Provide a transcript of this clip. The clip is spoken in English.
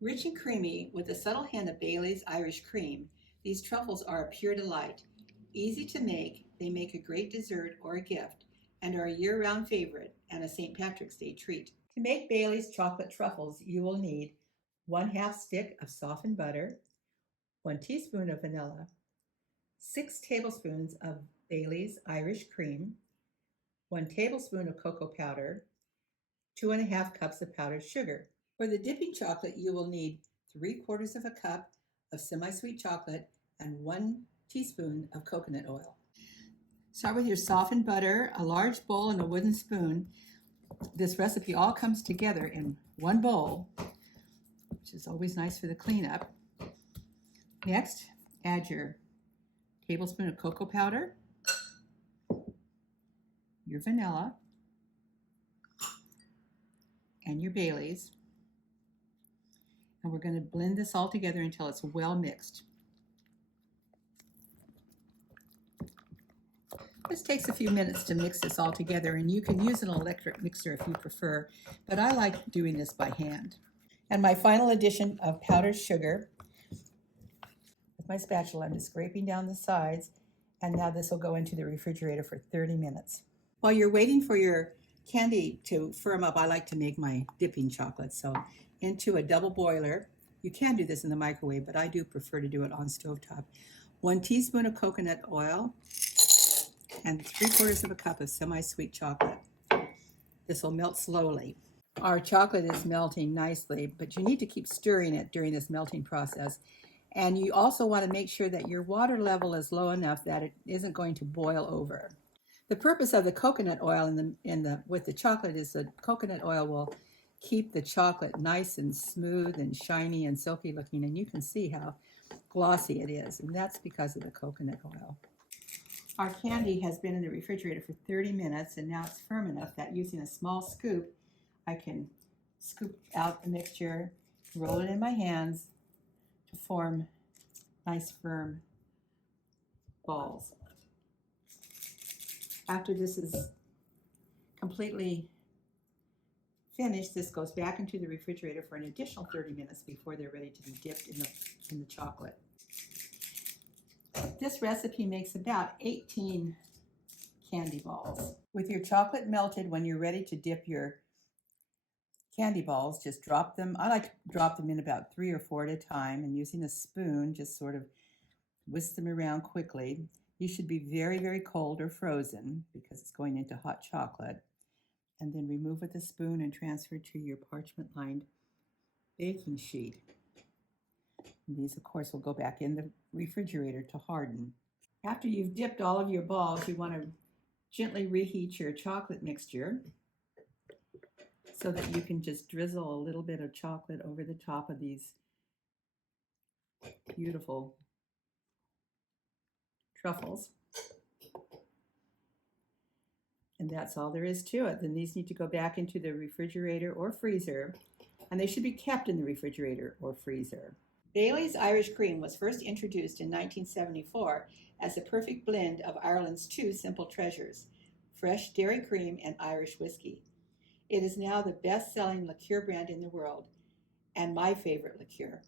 Rich and creamy with a subtle hint of Bailey's Irish cream, these truffles are a pure delight. Easy to make, they make a great dessert or a gift, and are a year-round favorite and a St. Patrick's Day treat. To make Bailey's chocolate truffles, you will need 1/2 stick of softened butter, 1 teaspoon of vanilla, 6 tablespoons of Bailey's Irish cream, 1 tablespoon of cocoa powder, 2 1/2 cups of powdered sugar. For the dipping chocolate, you will need 3/4 of a cup of semi-sweet chocolate and 1 teaspoon of coconut oil. Start with your softened butter, a large bowl, and a wooden spoon. This recipe all comes together in one bowl, which is always nice for the cleanup. Next, add your tablespoon of cocoa powder, your vanilla, and your Bailey's. And we're going to blend this all together until it's well mixed. This takes a few minutes to mix this all together, and you can use an electric mixer if you prefer, but I like doing this by hand. And my final addition of powdered sugar. With my spatula, I'm just scraping down the sides, and now this will go into the refrigerator for 30 minutes. While you're waiting for your candy to firm up, I like to make my dipping chocolate. So into a double boiler, you can do this in the microwave, but I do prefer to do it on stovetop. 1 teaspoon of coconut oil and 3/4 of a cup of semi-sweet chocolate. This will melt slowly. Our chocolate is melting nicely, but you need to keep stirring it during this melting process. And you also want to make sure that your water level is low enough that it isn't going to boil over. The purpose of the coconut oil with the chocolate is that coconut oil will keep the chocolate nice and smooth and shiny and silky looking, and you can see how glossy it is, and that's because of the coconut oil. Our candy has been in the refrigerator for 30 minutes, and now it's firm enough that using a small scoop, I can scoop out the mixture, roll it in my hands to form nice firm balls. After this is completely finished, this goes back into the refrigerator for an additional 30 minutes before they're ready to be dipped in the chocolate. This recipe makes about 18 candy balls. With your chocolate melted, when you're ready to dip your candy balls, just drop them. I like to drop them in about 3 or 4 at a time, and using a spoon, just sort of whisk them around quickly. You should be very, very cold or frozen because it's going into hot chocolate. And then remove with a spoon and transfer to your parchment-lined baking sheet. And these, of course, will go back in the refrigerator to harden. After you've dipped all of your balls, you want to gently reheat your chocolate mixture so that you can just drizzle a little bit of chocolate over the top of these beautiful truffles. And that's all there is to it. Then these need to go back into the refrigerator or freezer, and they should be kept in the refrigerator or freezer. Bailey's Irish Cream was first introduced in 1974 as a perfect blend of Ireland's two simple treasures, fresh dairy cream and Irish whiskey. It is now the best-selling liqueur brand in the world, and my favorite liqueur.